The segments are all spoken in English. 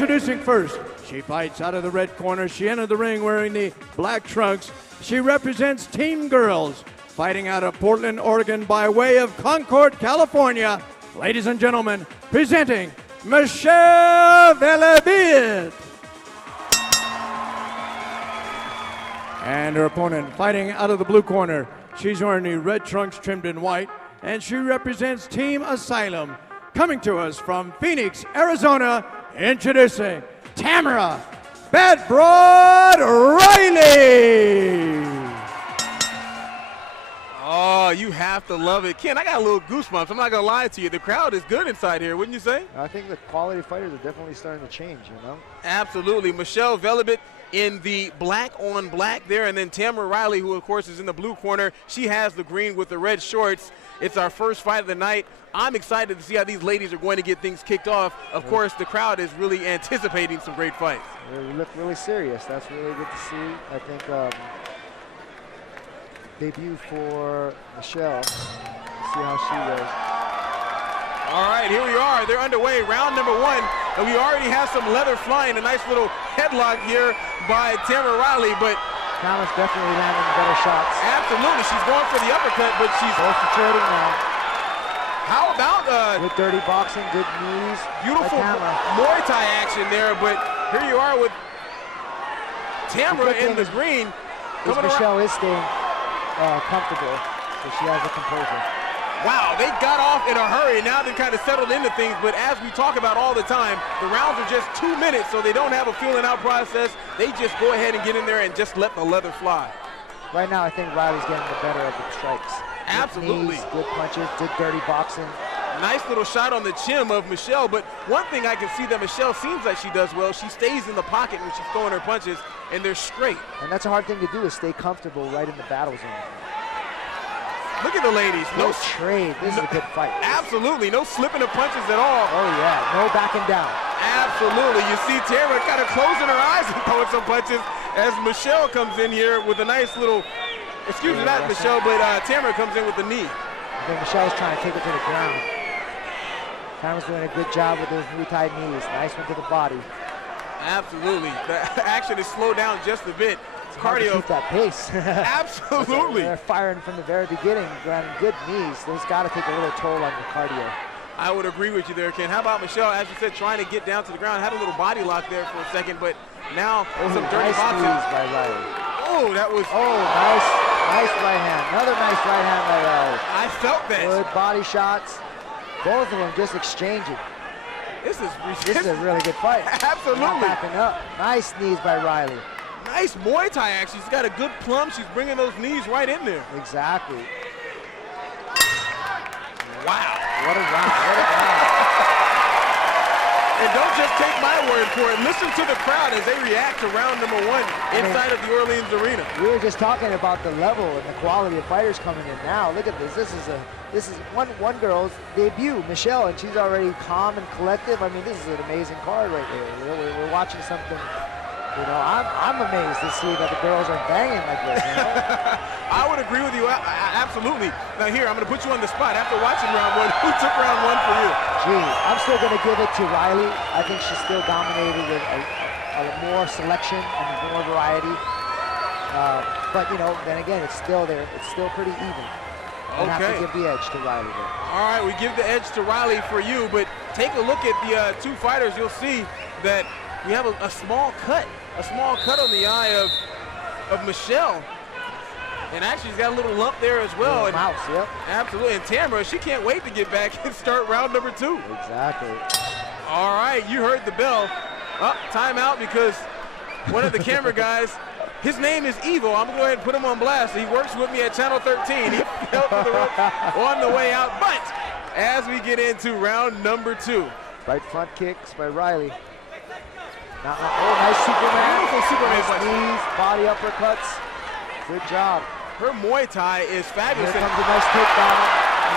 Introducing first, she fights out of the red corner. She entered the ring wearing the black trunks. She represents Team Girls, fighting out of Portland, Oregon by way of Concord, California. Ladies and gentlemen, presenting Michelle Velebit. And her opponent fighting out of the blue corner. She's wearing the red trunks trimmed in white, and she represents Team Asylum. Coming to us from Phoenix, Arizona, introducing Tamara "Bad Broad" Riley. Oh, you have to love it. Ken, I got a little goosebumps. I'm not going to lie to you. The crowd is good inside here, wouldn't you say? I think the quality of fighters are definitely starting to change, you know? Absolutely. Michelle Velebit in the black on black there, and then Tamara Riley, who of course is in the blue corner. She has the green with the red shorts. It's our first fight of the night. I'm excited to see how these ladies are going to get things kicked off. Of course, the crowd is really anticipating some great fights. They look really serious. That's really good to see. I think debut for Michelle. See how she goes. All right, here we are. They're underway. Round number one. And we already have some leather flying. A nice little headlock here by Tamara Riley, but Tamara's definitely landing better shots. absolutely, she's going for the uppercut, but she's Both for trading now. how about Good dirty boxing, good knees. beautiful by Tamara. Muay Thai action there, but here you are with Tamara The good in the thing green. This Coming around. Michelle is staying comfortable, so she has the composure. Wow, they got off in a hurry. Now they've kind of settled into things, but as we talk about all the time, the rounds are just 2 minutes, so they don't have a feeling out process. They just go ahead and get in there and just let the leather fly. Right now, I think Riley's getting the better of the strikes. Good Absolutely. knees, good punches, good dirty boxing. Nice little shot on the chin of Michelle, but one thing I can see that Michelle seems like she does well, she stays in the pocket when she's throwing her punches, and they're straight. And that's a hard thing to do, is stay comfortable right in the battle zone. Look at the ladies. No trade. This is a good fight. Absolutely. No slipping of punches at all. Oh, yeah. No backing down. Absolutely. You see Tamara kind of closing her eyes and throwing some punches as Michelle comes in here with a nice little, excuse me, not Michelle, but Tamara comes in with the knee. I think Michelle's trying to take it to the ground. Tamara's doing a good job with those Muay Thai knees. Nice one to the body. Absolutely. The action is slowed down just a bit. Hard to Cardio. keep that pace. Absolutely. They're firing from the very beginning, grabbing good knees. Those got to take a little toll on your cardio. I would agree with you there, Ken. How about Michelle, as you said, trying to get down to the ground, had a little body lock there for a second, but now some dirty Nice boxing. knees by Riley. Oh, that was, Oh, nice right hand. Another nice right hand by Riley. I felt that. Good body shots. Both of them just exchanging. This is This is a really good fight. Absolutely. Not backing up. Nice knees by Riley. Nice Muay Thai action. She's got a good plumb. She's bringing those knees right in there. Exactly. Wow. What a round. What a round. And don't just take my word for it. Listen to the crowd as they react to round number one inside of the Orleans Arena. We were just talking about the level and the quality of fighters coming in now. Look at this. This is one girl's debut, Michelle, and she's already calm and collective. I mean, this is an amazing card right here. We're watching something. You know, I'm amazed to see that the girls are banging like this. You know? I would agree with you, absolutely. Now here, I'm going to put you on the spot. After watching round one, who took round one for you? Gee, I'm still going to give it to Riley. I think she's still dominated with a more selection and more variety. But, you know, then again, it's still there. It's still pretty even. I'm going to have to give the edge to Riley there. All right, we give the edge to Riley for you, but take a look at the two fighters. You'll see that we have a small cut on the eye of Michelle. And actually, she's got a little lump there as well. And mouse, yep. Absolutely. And Tamara, she can't wait to get back and start round number two. Exactly. All right, you heard the bell. Oh, timeout because one of the camera guys, his name is Evo. I'm going to go ahead and put him on blast. He works with me at Channel 13. He fell to the rope on the way out. But as we get into round number two. Right front kicks by Riley. Oh, nice Superman. Beautiful Superman nice punch. Knees, body uppercuts. Good job. Her Muay Thai is fabulous. Here comes a nice takedown.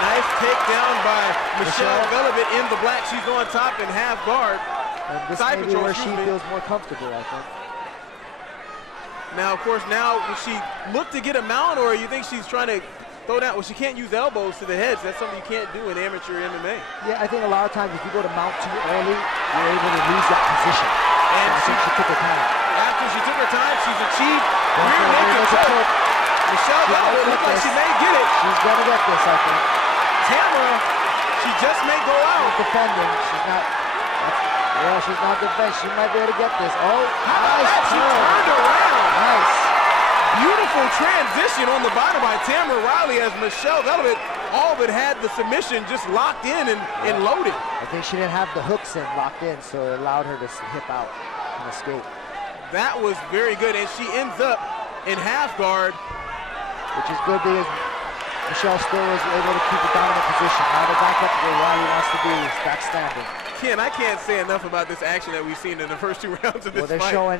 Nice takedown by Michelle Velebit in the black. She's on top in half guard. And this Side may be control, where she feels more comfortable, I think. Now, of course, now will she look to get a mount, or you think she's trying to throw down. Well, she can't use elbows to the heads. That's something you can't do in amateur MMA. Yeah, I think a lot of times if you go to mount too early, you're able to lose that position. And so I think she took her time. After she took her time, she's achieved rear naked choke. Michelle Velebit looks like she may get it. She's gonna get this, I think. Tamara, she just may go out. She's defending. She's not. Well, she's not defending. She might be able to get this. Oh, how about nice that? She turn. turned around. Nice. Beautiful transition on the bottom by Tamara Riley as Michelle Velebit all but had the submission just locked in and loaded. I think she didn't have the hooks in locked in, so it allowed her to hip out and escape. That was very good, and she ends up in half guard. Which is good because Michelle still was able to keep a dominant position. Now they're back up to where Riley wants to be, is back standing. Ken, I can't say enough about this action that we've seen in the first 2 rounds of this they're fight. showing,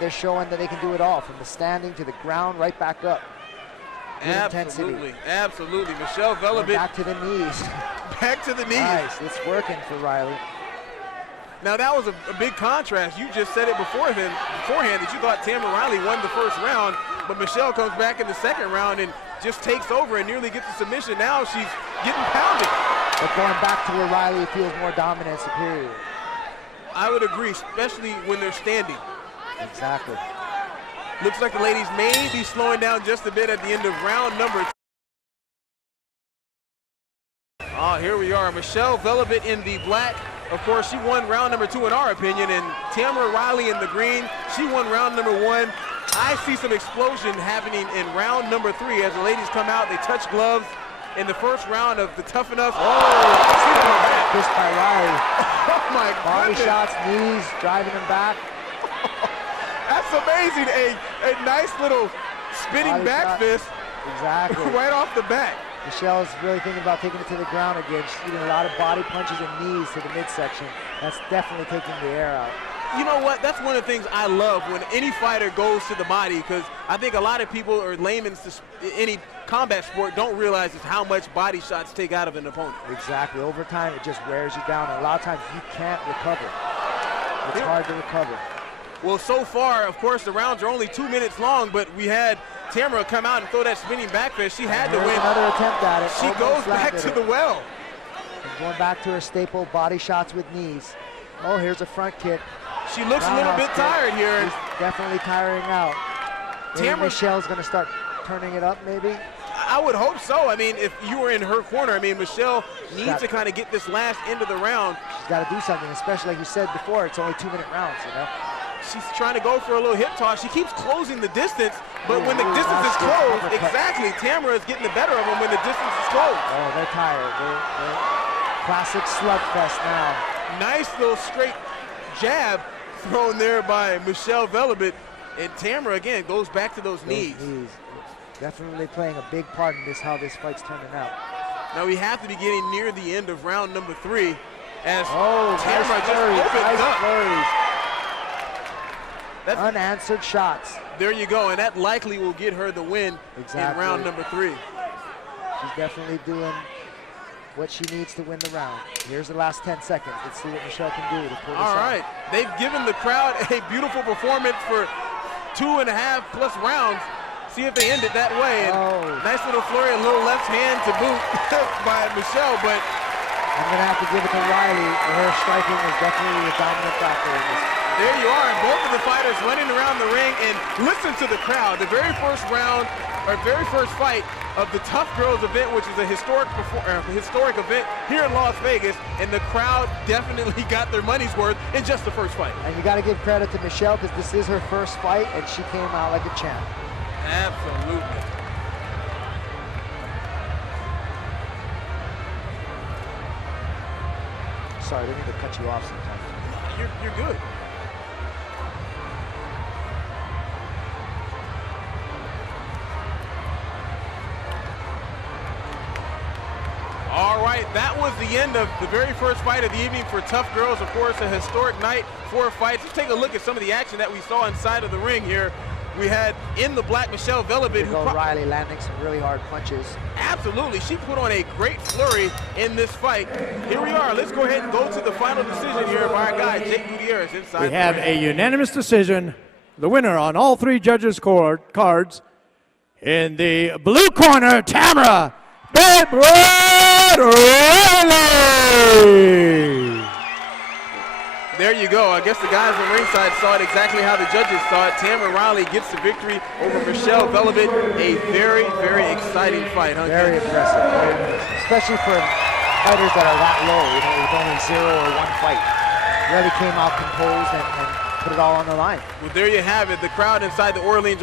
they're showing that they can do it all, from the standing to the ground, right back up. Good absolutely, intensity. Absolutely. Michelle Velebit. Back to the knees. Back to the knees. Nice, it's working for Riley. Now that was a big contrast. You just said it beforehand that you thought Tamara Riley won the first round, but Michelle comes back in the second round and just takes over and nearly gets the submission. Now she's getting pounded. But going back to where Riley feels more dominant and superior. I would agree, especially when they're standing. Exactly. Looks like the ladies may be slowing down just a bit at the end of round number 2. Here we are. Michelle Velebit in the black. Of course, she won round number 2 in our opinion, and Tamara Riley in the green, she won round number 1. I see some explosion happening in round number 3 as the ladies come out. They touch gloves in the first round of the Tuff-N-Uff. Oh, fist by Riley. Oh my Body goodness. shots, knees, driving him back. That's amazing. A nice little spinning Body back shot. fist. Exactly. Right off the bat. Michelle's really thinking about taking it to the ground again. She's eating a lot of body punches and knees to the midsection. That's definitely taking the air out. You know what? That's one of the things I love when any fighter goes to the body, because I think a lot of people or laymen to any combat sport don't realize is how much body shots take out of an opponent. Exactly. Over time, it just wears you down. And a lot of times, you can't recover. It's hard to recover. Well, so far, of course, the rounds are only 2 minutes long, but we had Tamara come out and throw that spinning back fist. She had to win. Another attempt at it. She goes back to the well. And going back to her staple, body shots with knees. Oh, here's a front kick. She looks a little bit tired here. She's definitely tiring out. Michelle's going to start turning it up, maybe. I would hope so. I mean, if you were in her corner, I mean, Michelle needs to kind of get this last end of the round. She's got to do something, especially like you said before, it's only 2-minute rounds, you know. She's trying to go for a little hip toss. She keeps closing the distance, but when the distance is closed, exactly, Tamara is getting the better of them when the distance is closed. Oh, they're tired. They're classic slugfest now. Nice little straight jab thrown there by Michelle Velebit, and Tamara again goes back to those knees. Definitely playing a big part in this, how this fight's turning out. Now we have to be getting near the end of round number 3 as Tamara just opens up. Flurries. That's unanswered shots. There you go, and that likely will get her the win in round number 3. She's definitely doing what she needs to win the round. Here's the last 10 seconds. Let's see what Michelle can do to pull this All out. right, they've given the crowd a beautiful performance for 2.5+ rounds. See if they end it that way. And nice little flurry, a little left hand to boot by Michelle, but I'm gonna have to give it to Riley. Her striking is definitely a dominant factor in this. There you are, and both of the fighters running around the ring, and listen to the crowd. The very first round, or very first fight of the Tuff Girls event, which is a historic event here in Las Vegas, and the crowd definitely got their money's worth in just the first fight. And you got to give credit to Michelle because this is her first fight, and she came out like a champ. Absolutely. Sorry, I didn't mean to cut you off sometimes. You're good. All right, that was the end of the very first fight of the evening for Tuff Girls. Of course, a historic night, 4 fights. Let's take a look at some of the action that we saw inside of the ring here. We had in the black Michelle Velebit. Riley landing some really hard punches. Absolutely, she put on a great flurry in this fight. Here we are, let's go ahead and go to the final decision here by our guy, Jake Gutierrez inside. We have a unanimous decision. The winner on all 3 judges' cards In the blue corner, Tamara Riley. There you go. I guess the guys on ringside saw it exactly how the judges saw it. Tamara Riley gets the victory over Michelle Velebit. A very, very exciting fight, huh? Very impressive, especially for fighters that are that low, with only 0 or 1 fight. Really came out composed and put it all on the line. Well, there you have it. The crowd inside the Orleans